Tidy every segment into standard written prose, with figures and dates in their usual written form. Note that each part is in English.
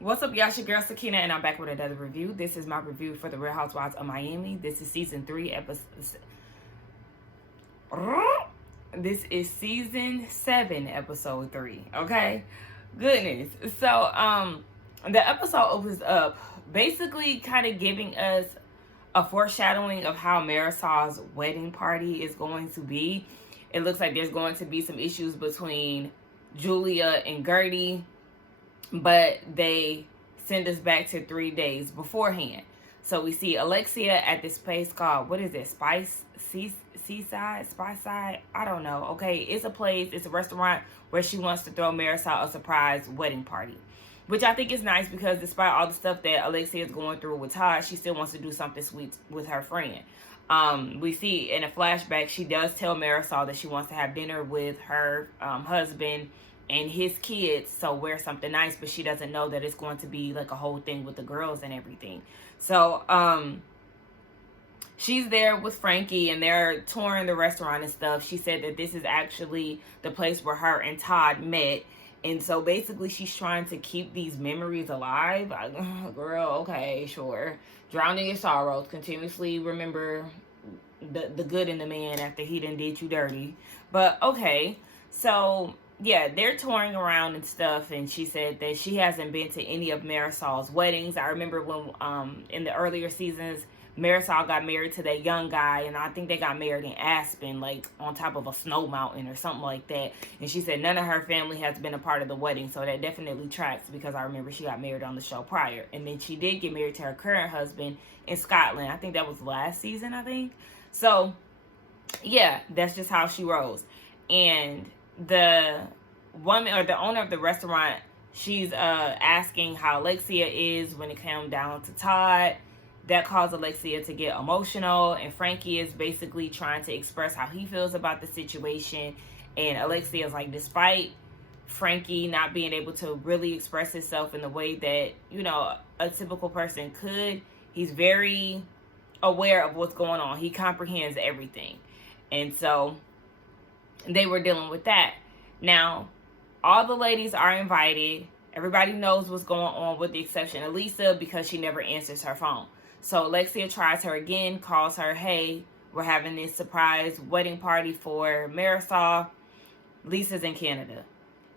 What's up, y'all? It's your girl Sakina, and I'm back with another review. This is my review for the Real Housewives of Miami. This is season 3, episode. This is season 7, episode 3. Okay, goodness. So, the episode opens up basically kind of giving us a foreshadowing of how Marisol's wedding party is going to be. It looks like there's going to be some issues between Julia and Gertie, but they send us back to 3 days beforehand. So we see Alexia at this place called, what is it, Seaside? I don't know. Okay, it's a place, it's a restaurant where she wants to throw Marisol a surprise wedding party, which I think is nice because despite all the stuff that Alexia is going through with Todd, she still wants to do something sweet with her friend. We see in a flashback, she does tell Marisol that she wants to have dinner with her husband and his kids, so wear something nice, but she doesn't know that it's going to be like a whole thing with the girls and everything. So she's there with Frankie and they're touring the restaurant and stuff. She said that this is actually the place where her and Todd met, and so basically she's trying to keep these memories alive. Girl, okay, sure. Drown in your sorrows. Continuously remember the good in the man after he done did you dirty. But okay, so yeah, they're touring around and stuff, and she said that she hasn't been to any of Marisol's weddings. I remember when in the earlier seasons, Marisol got married to that young guy, and I think they got married in Aspen, like on top of a snow mountain or something like that. And she said none of her family has been a part of the wedding, so that definitely tracks because I remember she got married on the show prior. And then she did get married to her current husband in Scotland. I think that was last season, I think. So yeah, that's just how she rolls. And the woman or the owner of the restaurant, she's asking how Alexia is when it comes down to Todd. That caused Alexia to get emotional, and Frankie is basically trying to express how he feels about the situation. And Alexia is like, despite Frankie not being able to really express himself in the way that, you know, a typical person could, he's very aware of what's going on. He comprehends everything. And so they were dealing with that. Now, all the ladies are invited. Everybody knows what's going on with the exception of Lisa because she never answers her phone. So Alexia tries her again, calls her, hey, we're having this surprise wedding party for Marisol. Lisa's in Canada.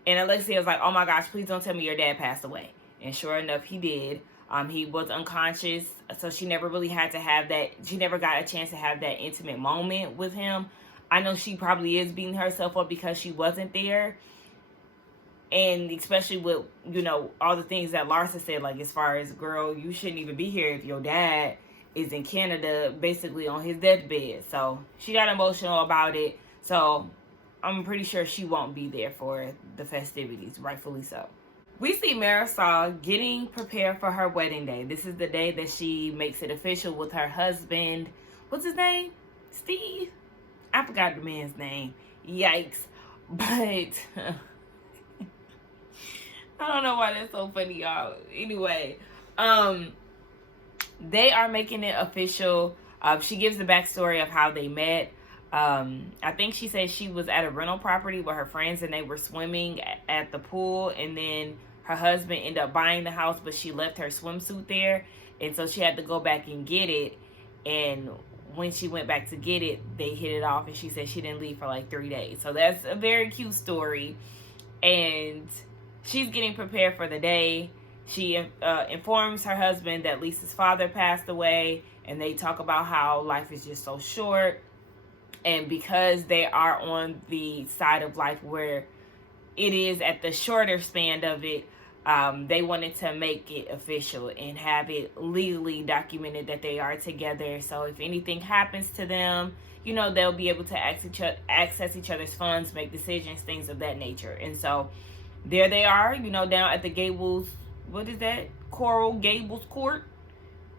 And Alexia's like, oh my gosh, please don't tell me your dad passed away. And sure enough, he did. He was unconscious, so she never really had to have that. She never got a chance to have that intimate moment with him. I know she probably is beating herself up because she wasn't there. And especially with, you know, all the things that Larsa said, like as far as, girl, you shouldn't even be here if your dad is in Canada, basically on his deathbed. So she got emotional about it. So I'm pretty sure she won't be there for the festivities, rightfully so. We see Marisol getting prepared for her wedding day. This is the day that she makes it official with her husband. What's his name? Steve? I forgot the man's name. Yikes. But I don't know why that's so funny, y'all. Anyway, they are making it official. She gives the backstory of how they met. I think she said she was at a rental property with her friends and they were swimming at the pool, and then her husband ended up buying the house, but she left her swimsuit there, and so she had to go back and get it. And when she went back to get it, they hit it off, and she said she didn't leave for like 3 days. So that's a very cute story. And she's getting prepared for the day. She informs her husband that Lisa's father passed away, and they talk about how life is just so short. And because they are on the side of life where it is at the shorter span of it, they wanted to make it official and have it legally documented that they are together. So if anything happens to them, you know, they'll be able to access each other's funds, make decisions, things of that nature. And so there they are, you know, down at the Gables, what is that? Coral Gables Court.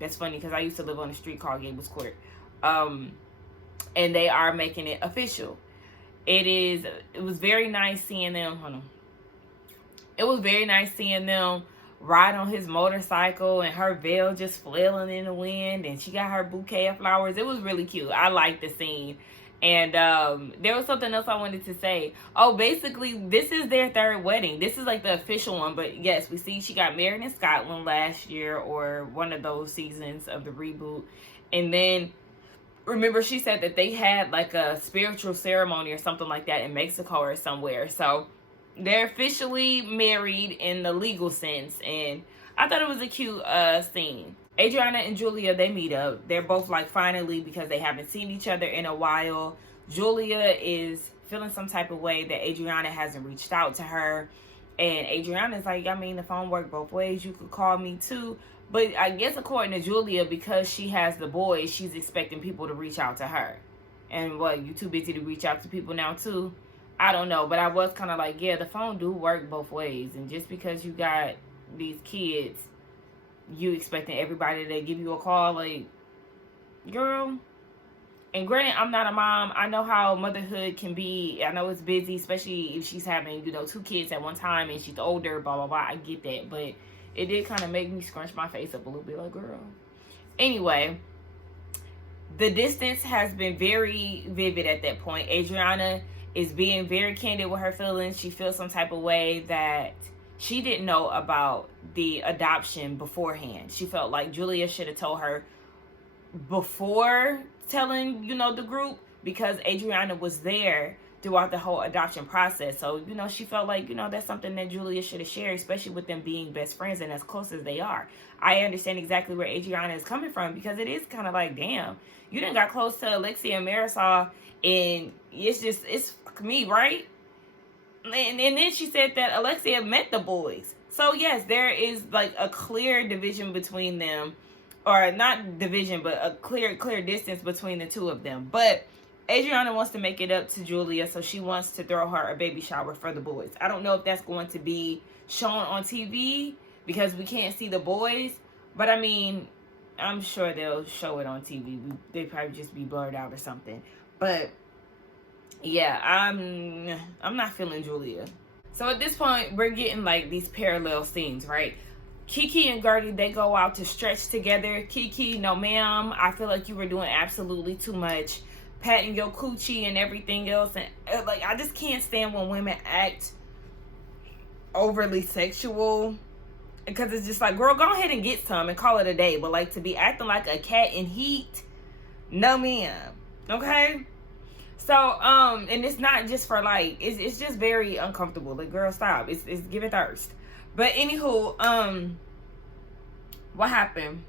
That's funny because I used to live on a street called Gables Court. And they are making it official. It was very nice seeing them. Hold on. It was very nice seeing them ride on his motorcycle and her veil just flailing in the wind, and she got her bouquet of flowers. It was really cute. I liked the scene. And there was something else I wanted to say. Oh, basically, this is their third wedding. This is like the official one. But yes, we see she got married in Scotland last year, or one of those seasons of the reboot. And then, remember, she said that they had like a spiritual ceremony or something like that in Mexico or somewhere. So they're officially married in the legal sense. And I thought it was a cute scene. Adriana and Julia, they meet up. They're both like finally, because they haven't seen each other in a while. Julia is feeling some type of way that Adriana hasn't reached out to her. And Adriana's like, I mean, the phone worked both ways. You could call me too. But I guess according to Julia, because she has the boys, she's expecting people to reach out to her. And what, you too busy to reach out to people now too? I don't know. But I was kind of like, yeah, the phone do work both ways. And just because you got these kids, you expecting everybody to give you a call, like, girl. And granted, I'm not a mom. I know how motherhood can be. I know it's busy, especially if she's having, 2 kids at one time and she's older, blah, blah, blah. I get that. But it did kind of make me scrunch my face up a little bit, like, girl. Anyway, the distance has been very vivid at that point. Adriana is being very candid with her feelings. She feels some type of way that she didn't know about the adoption beforehand. She felt like Julia should have told her before telling, the group, because Adriana was there throughout the whole adoption process. So, she felt like, that's something that Julia should have shared, especially with them being best friends and as close as they are. I understand exactly where Adriana is coming from, because it is kind of like, damn, you done got close to Alexia and Marisol, and it's me, right? And then she said that Alexia met the boys. So yes, there is like a clear division between them, or not division, but a clear distance between the two of them. But Adriana wants to make it up to Julia, so she wants to throw her a baby shower for the boys. I don't know if that's going to be shown on TV because we can't see the boys, but I mean, I'm sure they'll show it on TV. They probably just be blurred out or something. But yeah, I'm not feeling Julia. So at this point, we're getting like these parallel scenes, right? Kiki and Gertie, they go out to stretch together. Kiki, no ma'am, I feel like you were doing absolutely too much, patting your coochie and everything else. And like, I just can't stand when women act overly sexual, because it's just like, girl, go ahead and get some and call it a day. But like, to be acting like a cat in heat, no ma'am. Okay? So, and it's not just for like, it's just very uncomfortable. Like, girl, stop. It's giving thirst. But anywho, what happened?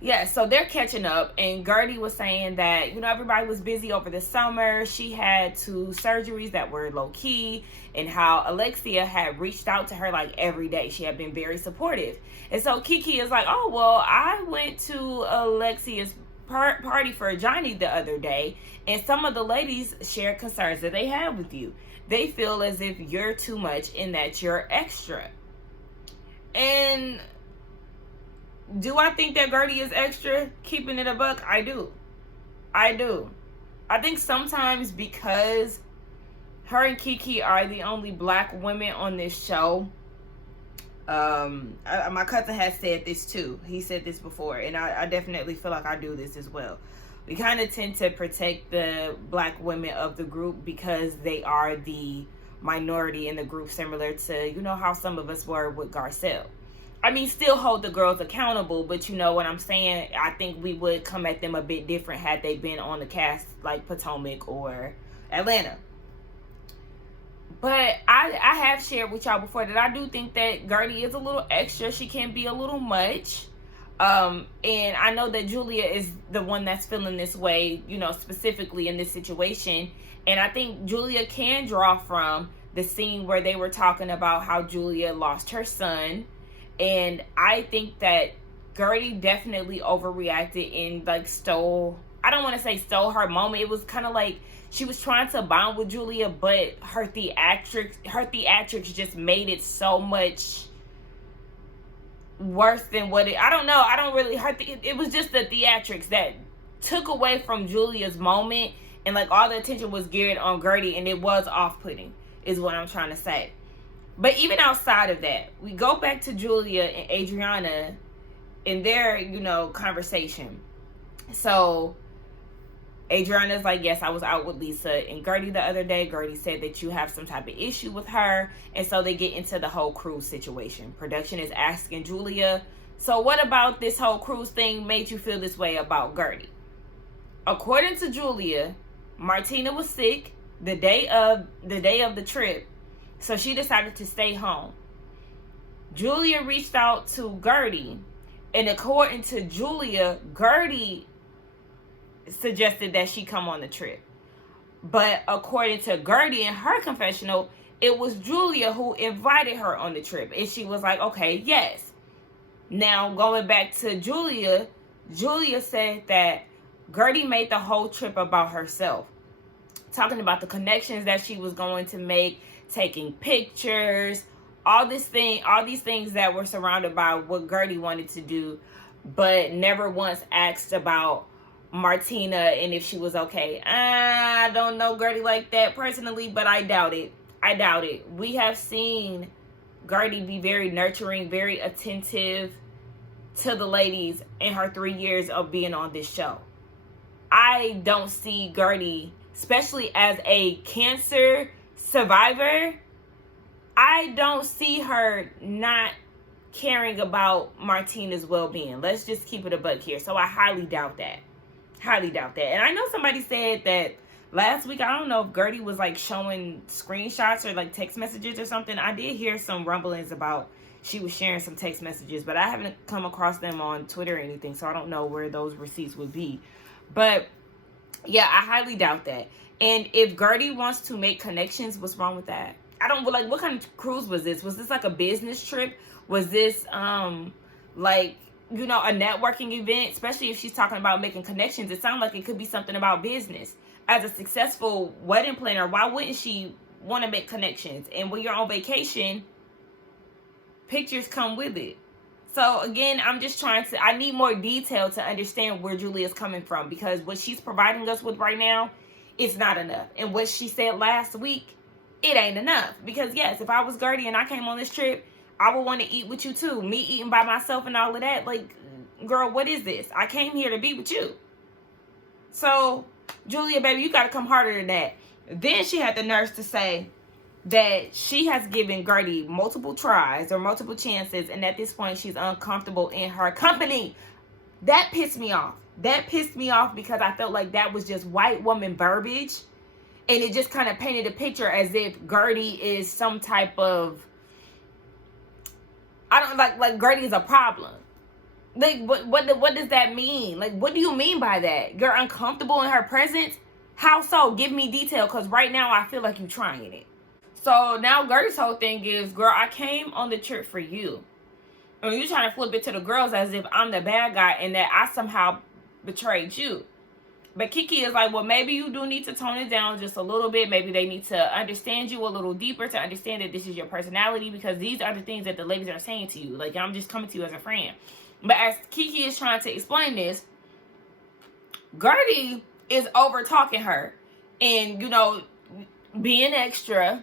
Yeah, so they're catching up, and Gertie was saying that, everybody was busy over the summer. She had 2 surgeries that were low-key, and how Alexia had reached out to her like every day. She had been very supportive. And so Kiki is like, oh, well, I went to Alexia's party for Johnny the other day, and some of the ladies shared concerns that they have with you. They feel as if you're too much and that you're extra. And do I think that Gertie is extra? Keeping it a buck, I do. I think sometimes because her and Kiki are the only black women on this show. My cousin has said this too. He said this before, and I definitely feel like I do this as well. We kind of tend to protect the black women of the group because they are the minority in the group, similar to, how some of us were with Garcelle. I mean, still hold the girls accountable, but you know what I'm saying? I think we would come at them a bit different had they been on the cast like Potomac or Atlanta. But I have shared with y'all before that I do think that Gertie is a little extra. She can be a little much. And I know that Julia is the one that's feeling this way, specifically in this situation. And I think Julia can draw from the scene where they were talking about how Julia lost her son. And I think that Gertie definitely overreacted and like I don't want to say stole her moment. It was kind of like she was trying to bond with Julia, but her theatrics just made it so much worse than what it, I don't know. I don't really, it was just the theatrics that took away from Julia's moment, and like all the attention was geared on Gertie, and it was off-putting is what I'm trying to say. But even outside of that, we go back to Julia and Adriana in their, conversation. So Adriana's like, yes, I was out with Lisa and Gertie the other day. Gertie said that you have some type of issue with her. And so they get into the whole cruise situation. Production is asking Julia, so what about this whole cruise thing made you feel this way about Gertie? According to Julia, Martina was sick the day of the trip. So she decided to stay home. Julia reached out to Gertie. And according to Julia, Gertie suggested that she come on the trip. But according to Gertie in her confessional, it was Julia who invited her on the trip. And she was like, okay, yes. Now, going back to Julia, Julia said that Gertie made the whole trip about herself. Talking about the connections that she was going to make, taking pictures, all these things that were surrounded by what Gertie wanted to do, but never once asked about Martina and if she was okay. I don't know Gertie like that personally, but I doubt it. We have seen Gertie be very nurturing, very attentive to the ladies in her 3 years of being on this show. I don't see Gertie, especially as a cancer survivor, I don't see her not caring about Martina's well-being. Let's just keep it a buck here. So I highly doubt that. And I know somebody said that last week, I don't know if Gertie was like showing screenshots or like text messages or something. I did hear some rumblings about she was sharing some text messages, but I haven't come across them on Twitter or anything, so I don't know where those receipts would be. But yeah, I highly doubt that. And if Gertie wants to make connections, what's wrong with that? I don't like, what kind of cruise was this? Was this like a business trip? Was this like, you know, a networking event? Especially if she's talking about making connections, it sounds like it could be something about business. As a successful wedding planner, why wouldn't she want to make connections? And when you're on vacation, pictures come with it. So again, I'm just trying to, I need more detail to understand where Julia's coming from, because what she's providing us with right now, it's not enough. And what she said last week, it ain't enough. Because yes, if I was Gertie and I came on this trip, I would want to eat with you too. Me eating by myself and all of that. Like, girl, what is this? I came here to be with you. So, Julia, baby, you got to come harder than that. Then she had the nerve to say that she has given Gertie multiple tries or multiple chances, and at this point, she's uncomfortable in her company. That pissed me off. Because I felt like that was just white woman verbiage, and it just kind of painted a picture as if Gertie is some type of, I don't like Gertie is a problem. Like, what does that mean? Like, what do you mean by that? You're uncomfortable in her presence? How so? Give me detail, because right now I feel like you're trying it. So now Gertie's whole thing is, girl, I came on the trip for you. And you're trying to flip it to the girls as if I'm the bad guy and that I somehow betrayed you. But Kiki is like, well, maybe you do need to tone it down just a little bit. Maybe they need to understand you a little deeper to understand that this is your personality, because these are the things that the ladies are saying to you. Like, I'm just coming to you as a friend. But as Kiki is trying to explain this, Gertie is over talking her and, you know, being extra.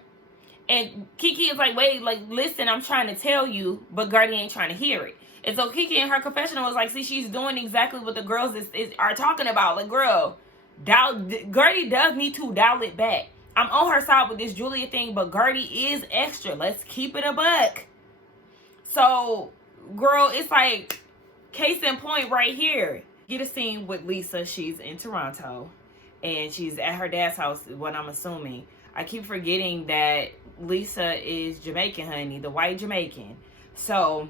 And Kiki is like, wait, like, listen, I'm trying to tell you, but Gertie ain't trying to hear it. And so Kiki in her confessional was like, see, she's doing exactly what the girls are talking about. Like, girl, Gertie does need to dial it back. I'm on her side with this Julia thing, but Gertie is extra. Let's keep it a buck. So, girl, it's like, case in point right here. Get a scene with Lisa. She's in Toronto, and she's at her dad's house, what I'm assuming. I keep forgetting that Lisa is Jamaican, honey, the white Jamaican. So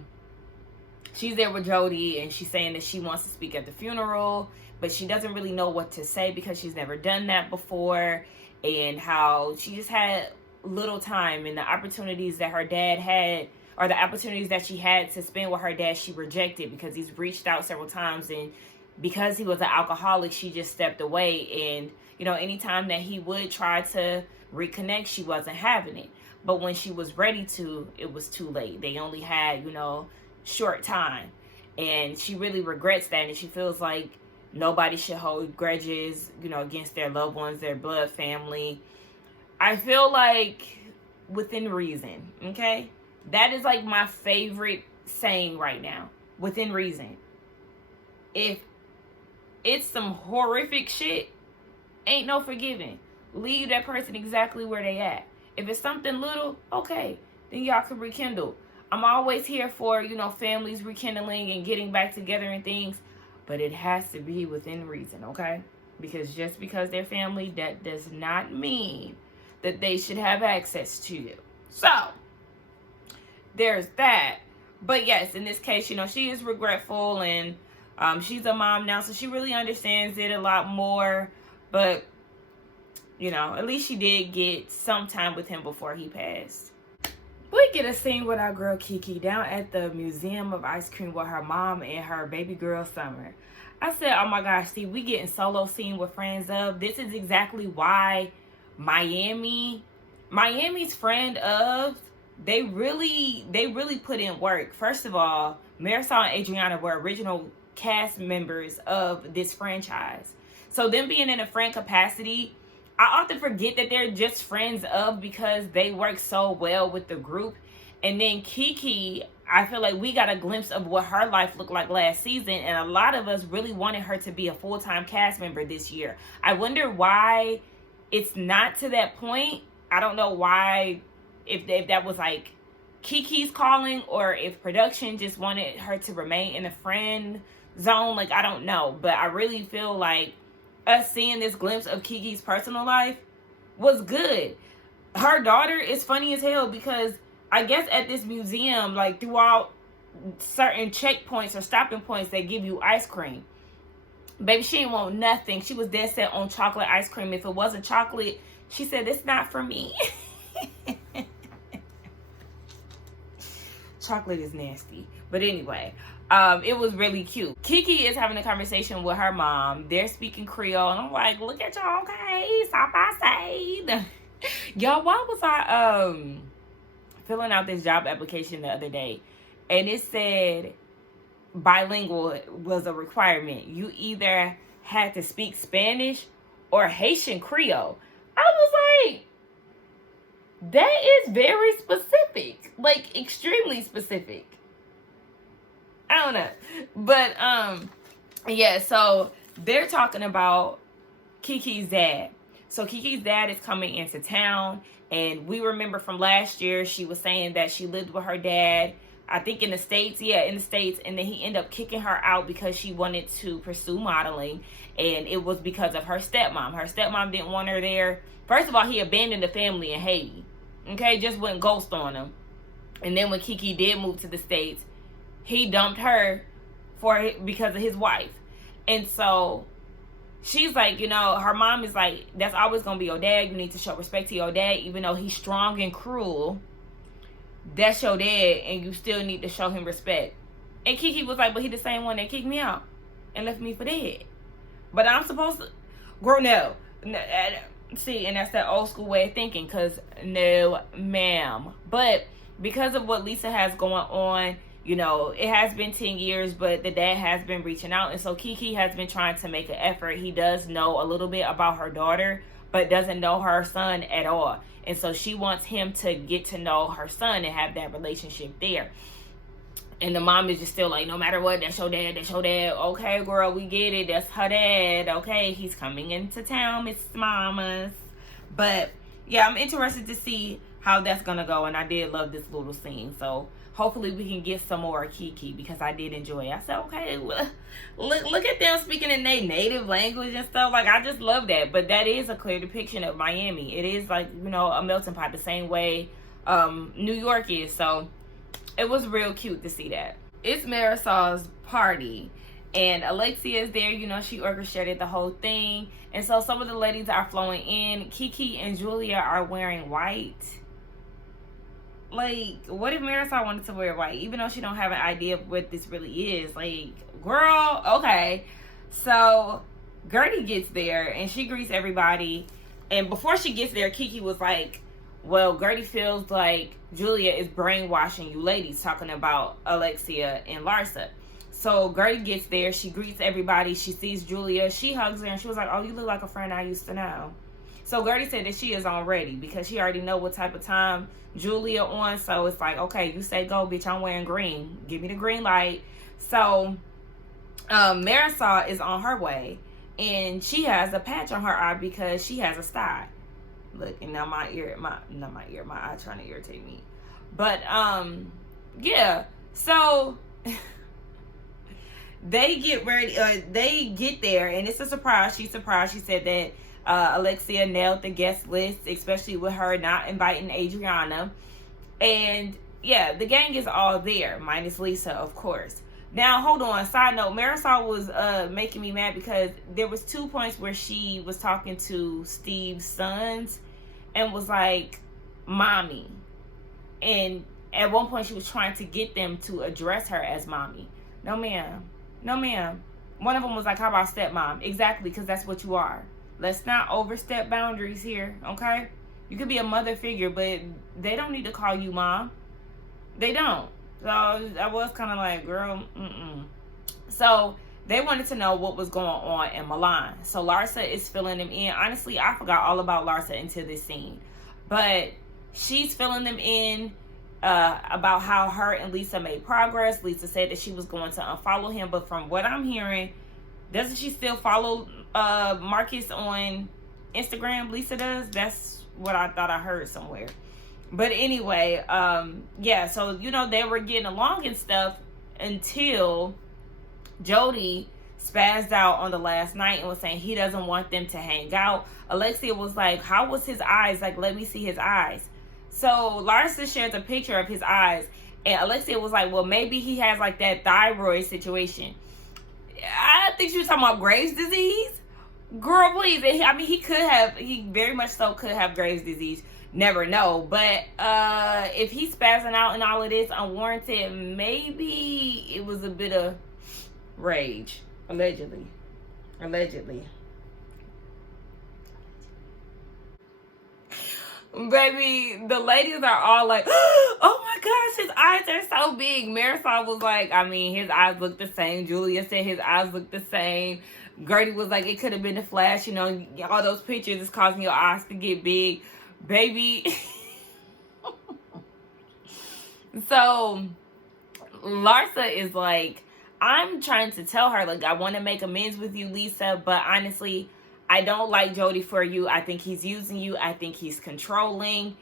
she's there with Jodie, and she's saying that she wants to speak at the funeral, but she doesn't really know what to say because she's never done that before, and how she just had little time, and the opportunities that her dad had, or the opportunities that she had to spend with her dad, she rejected because he's reached out several times, and because he was an alcoholic, she just stepped away. And, you know, anytime that he would try to reconnect, she wasn't having it. But when she was ready to, it was too late. They only had, you know, short time. And she really regrets that, and she feels like nobody should hold grudges, you know, against their loved ones, their blood family. I feel like within reason, okay? That is like my favorite saying right now. Within reason. If it's some horrific shit, ain't no forgiving. Leave that person exactly where they at. If it's something little, okay, then y'all can rekindle. I'm always here for, families rekindling and getting back together and things, but it has to be within reason, okay? Because just because they're family, that does not mean that they should have access to you. So, there's that. But yes, in this case, she is regretful, and she's a mom now, so she really understands it a lot more. But, at least she did get some time with him before he passed. We get a scene with our girl Kiki down at the Museum of Ice Cream with her mom and her baby girl Summer. I said, oh my gosh, see, we getting solo scene with friends of. This is exactly why Miami's friend of, they really put in work. First of all, Marisol and Adriana were original cast members of this franchise. So them being in a friend capacity, I often forget that they're just friends of because they work so well with the group. And then Kiki, I feel like we got a glimpse of what her life looked like last season, and a lot of us really wanted her to be a full-time cast member this year. I wonder why it's not to that point. I don't know why, if that was like Kiki's calling, or if production just wanted her to remain in the friend zone. Like, I don't know, but I really feel like us seeing this glimpse of Kiki's personal life was good. Her daughter is funny as hell because I guess at this museum, like throughout certain checkpoints or stopping points, they give you ice cream. Baby, she didn't want nothing. She was dead set on chocolate ice cream. If it wasn't chocolate, she said, it's not for me. Chocolate is nasty. But anyway, it was really cute. Kiki is having a conversation with her mom. They're speaking Creole. And I'm like, look at y'all, okay? Stop by side. Y'all, why was I filling out this job application the other day? And it said bilingual was a requirement. You either had to speak Spanish or Haitian Creole. I was like, that is very specific. Like, extremely specific. I don't know. But, yeah, so they're talking about Kiki's dad. So Kiki's dad is coming into town. And we remember from last year, she was saying that she lived with her dad, I think in the States. Yeah, in the States. And then he ended up kicking her out because she wanted to pursue modeling. And it was because of her stepmom. Her stepmom didn't want her there. First of all, he abandoned the family in Haiti. Okay, just went ghost on them. And then when Kiki did move to the States, he dumped her because of his wife. And so she's like, her mom is like, that's always going to be your dad. You need to show respect to your dad, even though he's strong and cruel. That's your dad, and you still need to show him respect. And Kiki was like, but he the same one that kicked me out and left me for dead. But I'm supposed to, girl, no. See, and that's that old school way of thinking, because no, ma'am. But because of what Lisa has going on, it has been 10 years, but the dad has been reaching out. And so Kiki has been trying to make an effort. He does know a little bit about her daughter, but doesn't know her son at all. And so she wants him to get to know her son and have that relationship there. And the mom is just still like, no matter what, that's your dad, that's your dad. Okay, girl, we get it. That's her dad. Okay, he's coming into town, Miss Mamas. But, yeah, I'm interested to see how that's going to go. And I did love this little scene. So, hopefully we can get some more Kiki, because I did enjoy it. I said, okay, look at them speaking in their native language and stuff. Like, I just love that. But that is a clear depiction of Miami. It is like, a melting pot, the same way New York is. So, it was real cute to see that. It's Marisol's party, and Alexia is there. She orchestrated the whole thing. And so some of the ladies are flowing in. Kiki and Julia are wearing white. Like, what if Marisol wanted to wear white? Even though she don't have an idea of what this really is. Like, girl, okay. So, Gertie gets there, and she greets everybody. And before she gets there, Kiki was like, well, Gertie feels like Julia is brainwashing you ladies, talking about Alexia and Larsa. So Gertie gets there. She greets everybody. She sees Julia. She hugs her, and she was like, oh, you look like a friend I used to know. So Gertie said that she is on ready, because she already know what type of time Julia on. So it's like, okay, you say go, bitch, I'm wearing green. Give me the green light. So Marisol is on her way. and she has a patch on her eye because she has a sty. Look, and now my eye trying to irritate me. But yeah, so they get ready, they get there, and it's a surprise. She's surprised. She said that Alexia nailed the guest list, especially with her not inviting Adriana. And yeah, the gang is all there, minus Lisa, of course. Now, hold on. Side note, Marisol was making me mad because there was 2 points where she was talking to Steve's sons and was like, mommy. And at one point she was trying to get them to address her as mommy. No, ma'am. No, ma'am. One of them was like, how about stepmom? Exactly, because that's what you are. Let's not overstep boundaries here, okay? You could be a mother figure, but they don't need to call you mom. They don't. So I was kind of like, girl, So they wanted to know what was going on in Milan. So Larsa is filling them in. Honestly, I forgot all about Larsa until this scene. But she's filling them in about how her and Lisa made progress. Lisa said that she was going to unfollow him. But from what I'm hearing, doesn't she still follow Marcus on Instagram? Lisa does? That's what I thought I heard somewhere. But anyway, yeah, so, you know, they were getting along and stuff until Jodie spazzed out on the last night and was saying he doesn't want them to hang out. Alexia was like, how was his eyes? Like, let me see his eyes. So Larsa shares a picture of his eyes, and Alexia was like, well, maybe he has like that thyroid situation. I think she was talking about Graves' disease. Girl, please. I mean, he very much so could have Graves' disease. Never know. But if he's spazzing out and all of this unwarranted, maybe it was a bit of rage. Allegedly. Baby, the ladies are all like, oh my gosh, his eyes are so big. Marisol was like, I mean, his eyes look the same. Julia said his eyes look the same. Gertie was like, it could have been a flash. You know, all those pictures is causing your eyes to get big. Baby. So Larsa is like, I'm trying to tell her, like, I want to make amends with you, Lisa, but honestly, I don't like Jodie for you. I think he's using you. I think he's controlling,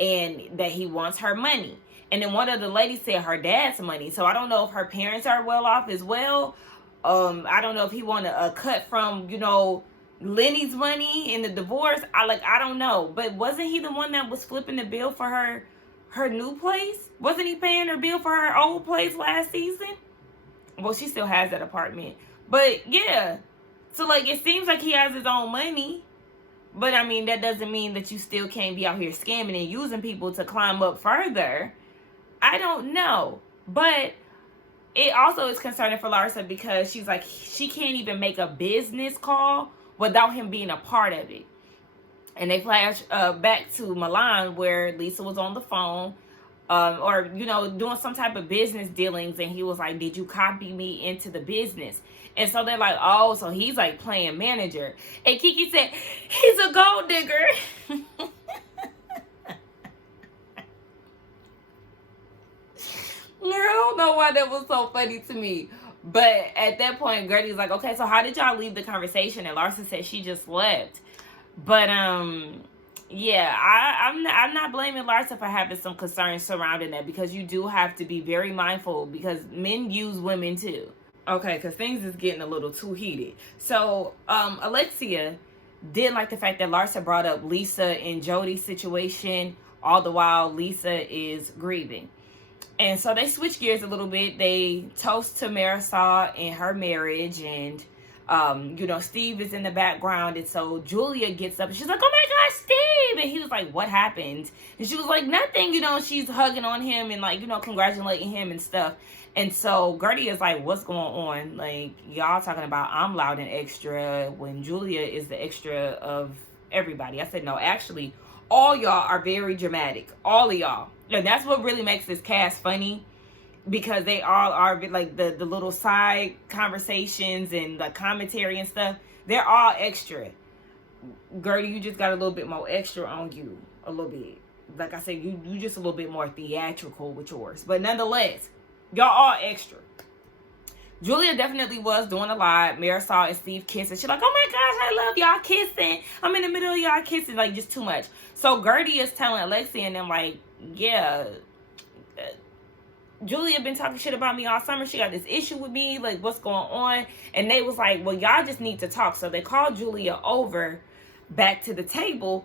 and that he wants her money. And then one of the ladies said her dad's money. So I don't know if her parents are well off as well. I don't know if he wanted a cut from, you know, Lenny's money in the divorce. I don't know. But wasn't he the one that was flipping the bill for her new place? Wasn't he paying her bill for her old place last season? Well, she still has that apartment. But yeah. So like, it seems like he has his own money. But I mean, that doesn't mean that you still can't be out here scamming and using people to climb up further. I don't know. But it also is concerning for Larsa because she's like, she can't even make a business call without him being a part of it. And they flash back to Milan where Lisa was on the phone or, you know, doing some type of business dealings. And he was like, did you copy me into the business? And so they're like, oh, so he's like playing manager. And Kiki said, he's a gold digger. I don't know why that was so funny to me. But at that point, Gertie's like, okay, so how did y'all leave the conversation? And Larsa said she just left. But yeah, I'm not blaming Larsa for having some concerns surrounding that, because you do have to be very mindful because men use women too. Okay, because things is getting a little too heated. So Alexia didn't like the fact that Larsa brought up Lisa and Jodie's situation, all the while Lisa is grieving. And so they switch gears a little bit. They toast to Marisol and her marriage. And, you know, Steve is in the background. And so Julia gets up and she's like, oh my gosh, Steve. And he was like, what happened? And she was like, nothing. You know, she's hugging on him and like, you know, congratulating him and stuff. And so Gertie is like, what's going on? Like, y'all talking about I'm loud and extra when Julia is the extra of everybody. I said, no, actually, all y'all are very dramatic. All of y'all. And that's what really makes this cast funny, because they all are like the little side conversations and the commentary and stuff. They're all extra. Gertie, you just got a little bit more extra on you. A little bit. Like I said, you just a little bit more theatrical with yours. But nonetheless, y'all all extra. Julia definitely was doing a lot. Marisol and Steve kissing. She's like, oh my gosh, I love y'all kissing. I'm in the middle of y'all kissing. Like, just too much. So Gertie is telling Alexia and them, like, yeah, Julia been talking shit about me all summer. She got this issue with me. Like, what's going on? And they was like, well, y'all just need to talk. So they called Julia over back to the table.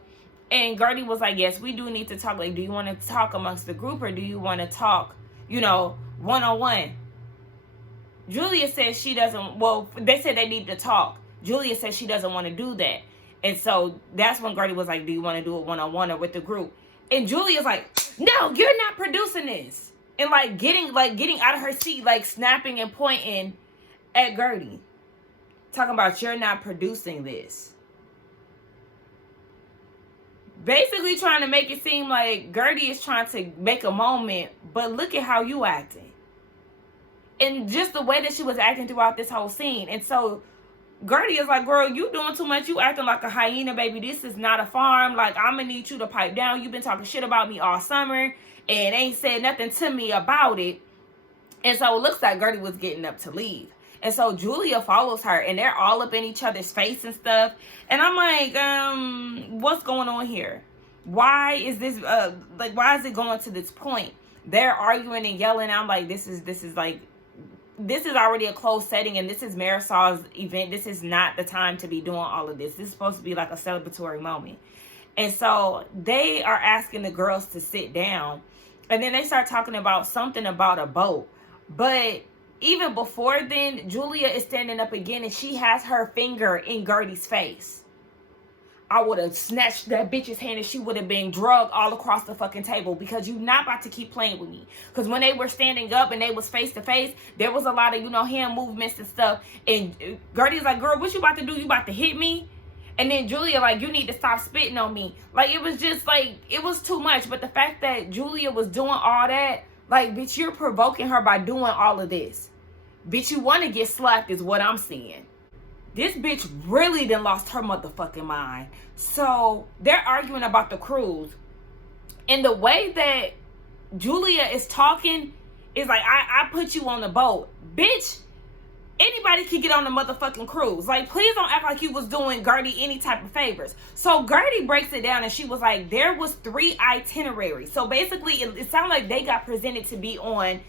And Gertie was like, yes, we do need to talk. Like, do you want to talk amongst the group or do you want to talk, you know, one-on-one? Julia says she doesn't, well, they said they need to talk. Julia says she doesn't want to do that. And so that's when Gertie was like, do you want to do it one-on-one or with the group? And Julia's like, no, you're not producing this. And like getting out of her seat, like snapping and pointing at Gertie. Talking about you're not producing this. Basically trying to make it seem like Gertie is trying to make a moment, but look at how you acting. And just the way that she was acting throughout this whole scene. And so Gertie is like, girl, you doing too much. You acting like a hyena, baby. This is not a farm. Like, I'm going to need you to pipe down. You've been talking shit about me all summer and ain't said nothing to me about it. And so it looks like Gertie was getting up to leave. And so Julia follows her and they're all up in each other's face and stuff. And I'm like, what's going on here? Why is this, why is it going to this point? They're arguing and yelling. I'm like, this is already a closed setting and this is Marisol's event. This is not the time to be doing all of this. This is supposed to be like a celebratory moment. And so they are asking the girls to sit down. And then they start talking about something about a boat. But even before then, Julia is standing up again and she has her finger in Gertie's face. I would have snatched that bitch's hand and she would have been drugged all across the fucking table because you're not about to keep playing with me. Because when they were standing up and they was face to face, there was a lot of, hand movements and stuff. And Gertie's like, girl, what you about to do? You about to hit me? And then Julia, like, you need to stop spitting on me. Like, it was just, like, it was too much. But the fact that Julia was doing all that, like, bitch, you're provoking her by doing all of this. Bitch, you want to get slapped is what I'm seeing. This bitch really done lost her motherfucking mind. So, they're arguing about the cruise. And the way that Julia is talking is like, I put you on the boat. Bitch, anybody can get on the motherfucking cruise. Like, please don't act like you was doing Gertie any type of favors. So Gertie breaks it down and she was like, there was 3 itineraries. So basically, it sounded like they got presented to be on,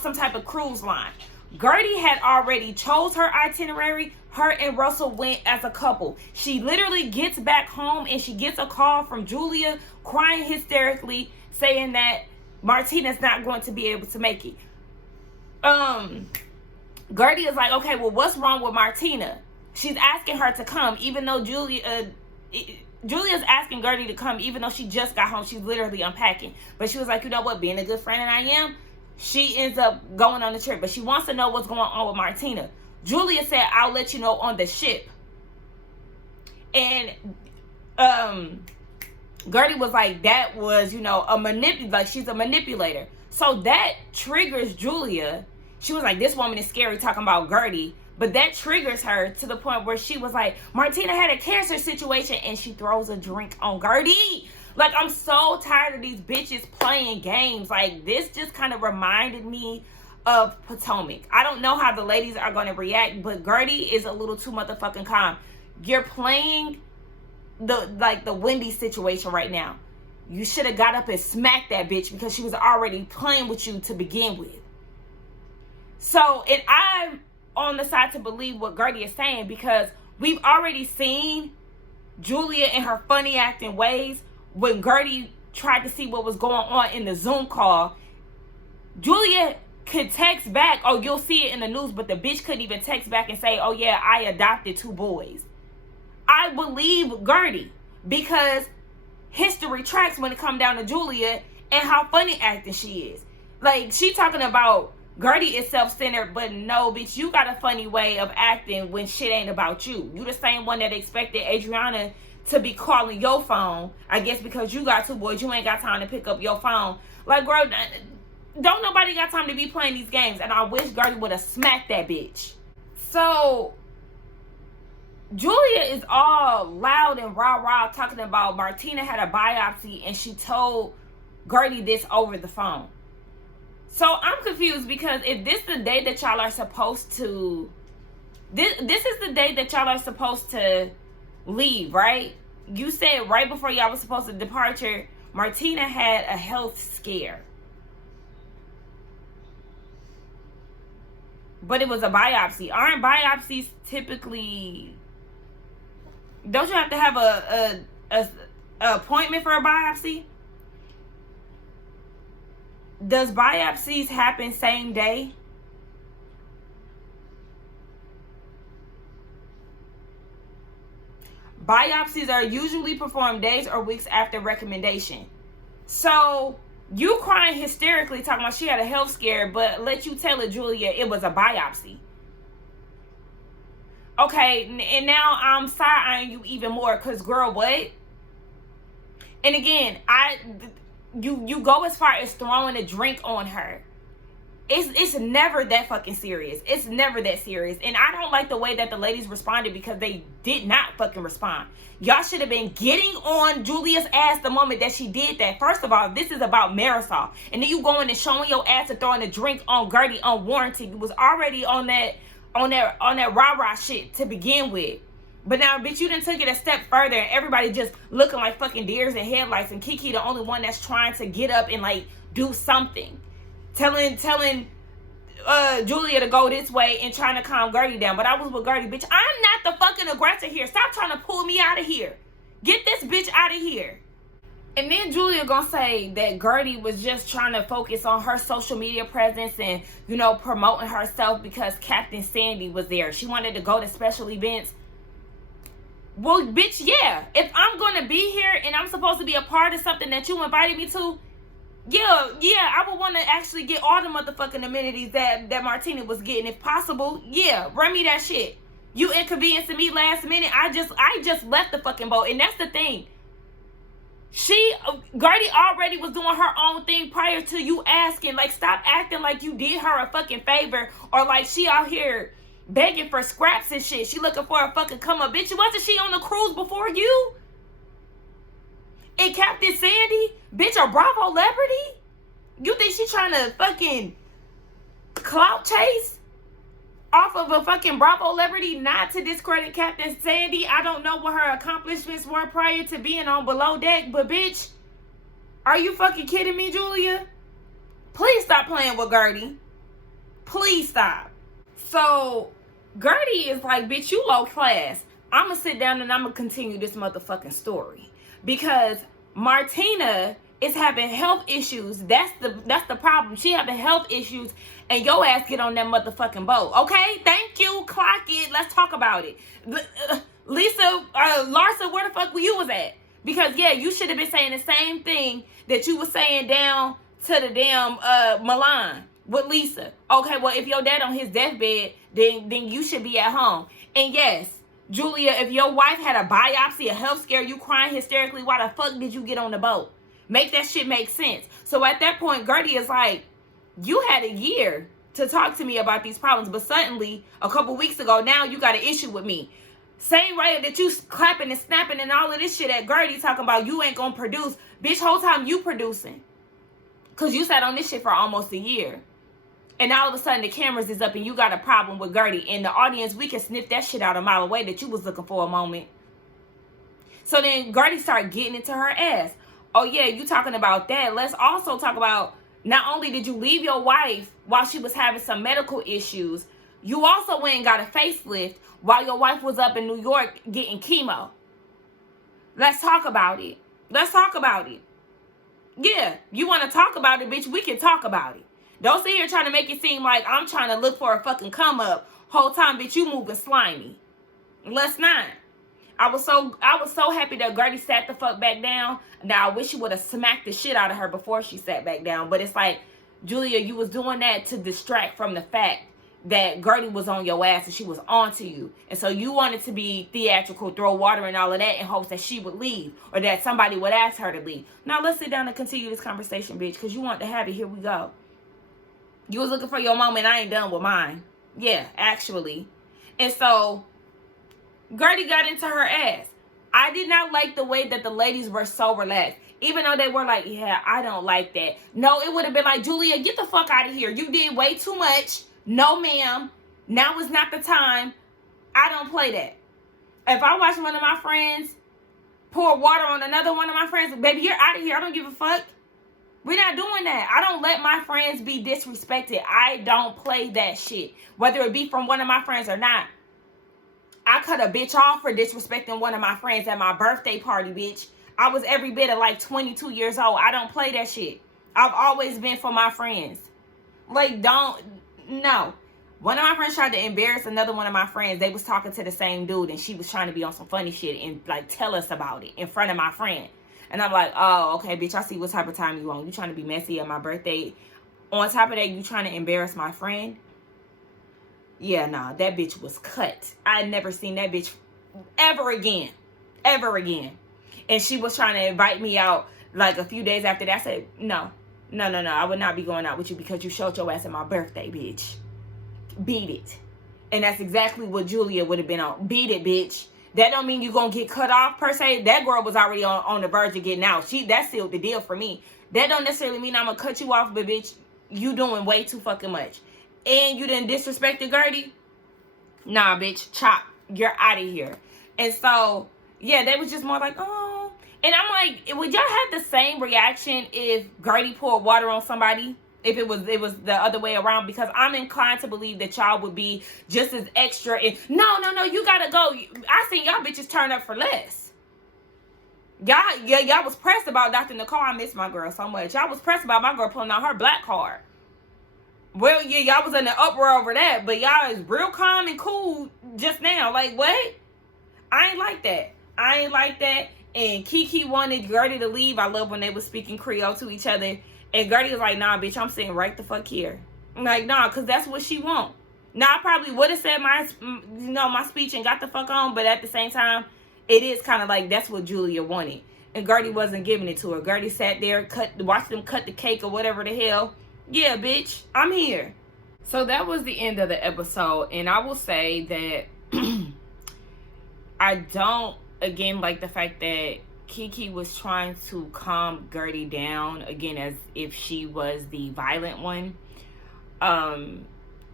some type of cruise line. Gertie had already chose her itinerary. Her and Russell went as a couple. She literally gets back home and she gets a call from Julia crying hysterically saying that Martina's not going to be able to make it. Gertie is like, okay, well, what's wrong with Martina? She's asking her to come, even though Julia's asking Gertie to come, even though she just got home. She's literally unpacking. But she was like, you know what, being a good friend that I am, she ends up going on the trip. But she wants to know what's going on with Martina. Julia said, I'll let you know on the ship. And Gertie was like, that was, she's a manipulator. So that triggers Julia. She was like, this woman is scary talking about Gertie. But that triggers her to the point where she was like, Martina had a cancer situation and she throws a drink on Gertie. Like, I'm so tired of these bitches playing games. Like, this just kind of reminded me of Potomac. I don't know how the ladies are going to react, but Gertie is a little too motherfucking calm. You're playing the Wendy situation right now. You should have got up and smacked that bitch because she was already playing with you to begin with. So, and I'm on the side to believe what Gertie is saying because we've already seen Julia in her funny acting ways. When Gertie tried to see what was going on in the Zoom call, Julia could text back, oh, you'll see it in the news, but the bitch couldn't even text back and say, oh yeah, I adopted 2 boys. I believe Gertie because history tracks when it comes down to Julia and how funny acting she is. Like, she talking about Gertie is self-centered, but no, bitch, you got a funny way of acting when shit ain't about you. You the same one that expected Adriana to be calling your phone, I guess because you got 2 boys, you ain't got time to pick up your phone. Like, girl, don't nobody got time to be playing these games. And I wish Gertie would have smacked that bitch. So, Julia is all loud and rah-rah talking about Martina had a biopsy and she told Gertie this over the phone. So I'm confused because if this is the day that y'all are supposed to, this is the day that y'all are supposed to leave, right? You said right before y'all was supposed to departure, Martina had a health scare. But it was a biopsy. Aren't biopsies typically... Don't you have to have a appointment for a biopsy? Does biopsies happen same day? Biopsies are usually performed days or weeks after recommendation. So you crying hysterically talking about she had a health scare, but let you tell it, Julia, it was a biopsy. Okay, and now I'm side-eyeing you even more because, girl, what? And again, you go as far as throwing a drink on her. It's never that fucking serious. It's never that serious. And I don't like the way that the ladies responded because they did not fucking respond. Y'all should have been getting on Julia's ass the moment that she did that. First of all, this is about Marisol. And then you going and showing your ass and throwing a drink on Gertie unwarranted. You was already on that rah-rah shit to begin with. But now, bitch, you done took it a step further and everybody just looking like fucking deers in headlights and Kiki the only one that's trying to get up and like do something. Telling Julia to go this way and trying to calm Gertie down. But I was with Gertie, bitch. I'm not the fucking aggressor here. Stop trying to pull me out of here. Get this bitch out of here. And then Julia gonna say that Gertie was just trying to focus on her social media presence and, you know, promoting herself because Captain Sandy was there. She wanted to go to special events. Well, bitch, yeah. If I'm gonna be here and I'm supposed to be a part of something that you invited me to, yeah, I would want to actually get all the motherfucking amenities that Martina was getting, if possible. Yeah, run me that shit. You inconveniencing me last minute. I just left the fucking boat, and that's the thing. Gertie already was doing her own thing prior to you asking. Like, stop acting like you did her a fucking favor, or like she out here begging for scraps and shit. She looking for a fucking come up, bitch. Wasn't she on the cruise before you? And Captain Sandy, bitch, a Bravo celebrity? You think she trying to fucking clout chase off of a fucking Bravo celebrity? Not to discredit Captain Sandy. I don't know what her accomplishments were prior to being on Below Deck, but bitch, are you fucking kidding me, Julia? Please stop playing with Gertie. Please stop. So, Gertie is like, bitch, you low class. I'm gonna sit down and I'm gonna continue this motherfucking story. Because Martina is having health issues. That's the problem. She having health issues and your ass get on that motherfucking boat. Okay? Thank you. Clock it. Let's talk about it. Larsa, where the fuck were you was at? Because, yeah, you should have been saying the same thing that you were saying down to the damn Milan with Lisa. Okay, well, if your dad on his deathbed, then you should be at home. And yes, Julia, if your wife had a biopsy, a health scare, you crying hysterically, why the fuck did you get on the boat? Make that shit make sense. So at that point, Gertie is like, you had a year to talk to me about these problems, but suddenly, a couple weeks ago, now you got an issue with me. Same way that you clapping and snapping and all of this shit at Gertie talking about you ain't gonna produce. Bitch, whole time you producing. Because you sat on this shit for almost a year. And all of a sudden the cameras is up and you got a problem with Gertie. And the audience, we can sniff that shit out a mile away that you was looking for a moment. So then Gertie started getting into her ass. Oh yeah, you talking about that. Let's also talk about, not only did you leave your wife while she was having some medical issues, you also went and got a facelift while your wife was up in New York getting chemo. Let's talk about it. Let's talk about it. Yeah, you want to talk about it, bitch, we can talk about it. Don't sit here trying to make it seem like I'm trying to look for a fucking come up. Whole time, bitch, you moving slimy. Let's not. I was so happy that Gertie sat the fuck back down. Now, I wish you would have smacked the shit out of her before she sat back down. But it's like, Julia, you was doing that to distract from the fact that Gertie was on your ass and she was on to you. And so you wanted to be theatrical, throw water and all of that in hopes that she would leave or that somebody would ask her to leave. Now, let's sit down and continue this conversation, bitch, because you want to have it. Here we go. You was looking for your moment. I ain't done with mine. Yeah, actually. And so Gertie got into her ass. I did not like the way that the ladies were so relaxed. Even though they were like, yeah, I don't like that. No, it would have been like, Julia, get the fuck out of here. You did way too much. No, ma'am. Now is not the time. I don't play that. If I watch one of my friends pour water on another one of my friends, baby, you're out of here. I don't give a fuck. We're not doing that. I don't let my friends be disrespected. I don't play that shit. Whether it be from one of my friends or not. I cut a bitch off for disrespecting one of my friends at my birthday party, bitch. I was every bit of like 22 years old. I don't play that shit. I've always been for my friends. Like, no. One of my friends tried to embarrass another one of my friends. They was talking to the same dude, and she was trying to be on some funny shit and like tell us about it in front of my friend. And I'm like, oh, okay, bitch, I see what type of time you on. You trying to be messy at my birthday. On top of that, you trying to embarrass my friend? Yeah, nah, that bitch was cut. I had never seen that bitch ever again. Ever again. And she was trying to invite me out like a few days after that. I said, no. I would not be going out with you because you showed your ass at my birthday, bitch. Beat it. And that's exactly what Julia would have been on. Beat it, bitch. That don't mean you gonna get cut off per se. That girl was already on the verge of getting out. That sealed the deal for me. That don't necessarily mean I'm gonna cut you off, but bitch, you doing way too fucking much. And you didn't disrespect the Gertie? Nah, bitch, chop. You're out of here. And so, yeah, they was just more like, oh. And I'm like, would y'all have the same reaction if Gertie poured water on somebody? If it was the other way around? Because I'm inclined to believe that y'all would be just as extra. And no, you gotta go. I seen y'all bitches turn up for less. Y'all was pressed about Dr. Nicole. I miss my girl so much. Y'all was pressed about my girl pulling out her black card. Well, yeah, y'all was in the uproar over that, but y'all is real calm and cool just now. Like, what? I ain't like that. And Kiki wanted Gertie to leave. I love when they was speaking Creole to each other. And Gertie was like, nah, bitch, I'm sitting right the fuck here. I'm like, nah, because that's what she want. Now, I probably would have said my speech and got the fuck on, but at the same time, it is kind of like that's what Julia wanted. And Gertie wasn't giving it to her. Gertie sat there, watched them cut the cake or whatever the hell. Yeah, bitch, I'm here. So that was the end of the episode. And I will say that I don't, again, like the fact that Kiki was trying to calm Gertie down, again, as if she was the violent one.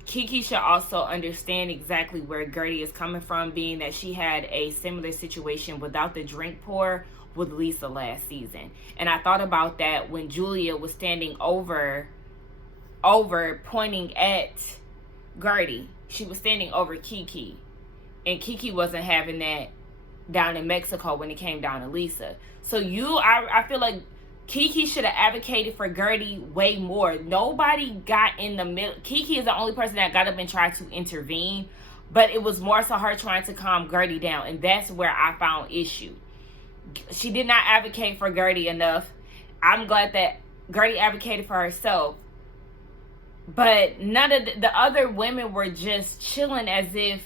Kiki should also understand exactly where Gertie is coming from, being that she had a similar situation without the drink pour with Lisa last season. And I thought about that when Julia was standing over pointing at Gertie. She was standing over Kiki. And Kiki wasn't having that down in Mexico when it came down to Lisa. So I feel like Kiki should have advocated for Gertie way more. Nobody got in the middle. Kiki is the only person that got up and tried to intervene. But it was more so her trying to calm Gertie down. And that's where I found issue. She did not advocate for Gertie enough. I'm glad that Gertie advocated for herself. But none of the other women were just chilling as if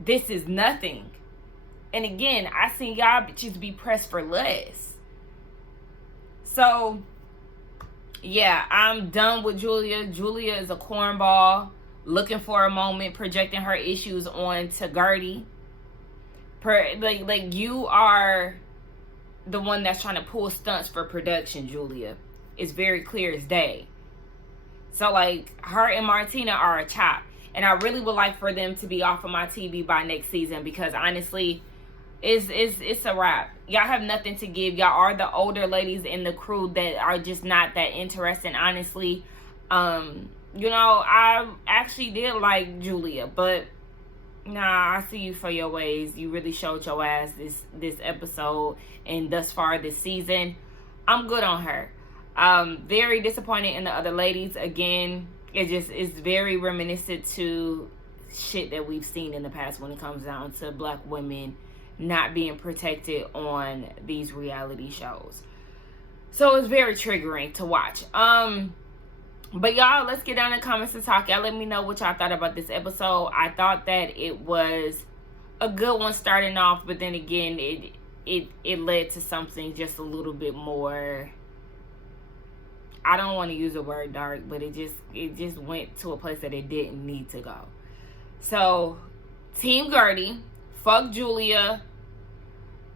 this is nothing. And again, I seen y'all bitches be pressed for less. So, yeah, I'm done with Julia. Julia is a cornball, looking for a moment, projecting her issues on to Gertie. Like you are the one that's trying to pull stunts for production, Julia. It's very clear as day. So, like, her and Martina are a chop. And I really would like for them to be off of my TV by next season because, honestly, it's a wrap. Y'all have nothing to give. Y'all are the older ladies in the crew that are just not that interesting, honestly. I actually did like Julia, but nah, I see you for your ways. You really showed your ass this episode and thus far this season. I'm good on her. Very disappointed in the other ladies. Again, it's very reminiscent to shit that we've seen in the past when it comes down to black women not being protected on these reality shows. So it's very triggering to watch. But y'all, let's get down in the comments and talk. Y'all let me know what y'all thought about this episode. I thought that it was a good one starting off, but then again, it led to something just a little bit more, I don't want to use the word dark, but it just went to a place that it didn't need to go. So, Team Gertie, fuck Julia,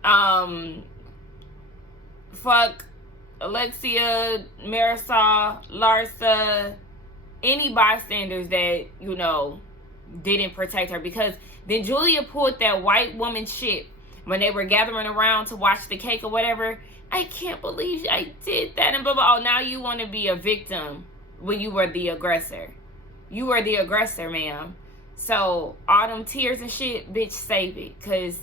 fuck Alexia, Marisol, Larsa, any bystanders that, you know, didn't protect her. Because then Julia pulled that white woman shit when they were gathering around to watch the cake or whatever. I can't believe I did that. And blah, blah. Oh, now you want to be a victim when you were the aggressor. You were the aggressor, ma'am. So all them tears and shit, bitch, save it. Because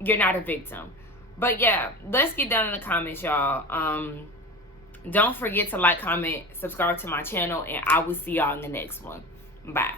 you're not a victim. But yeah, let's get down in the comments, y'all. Don't forget to like, comment, subscribe to my channel, and I will see y'all in the next one. Bye.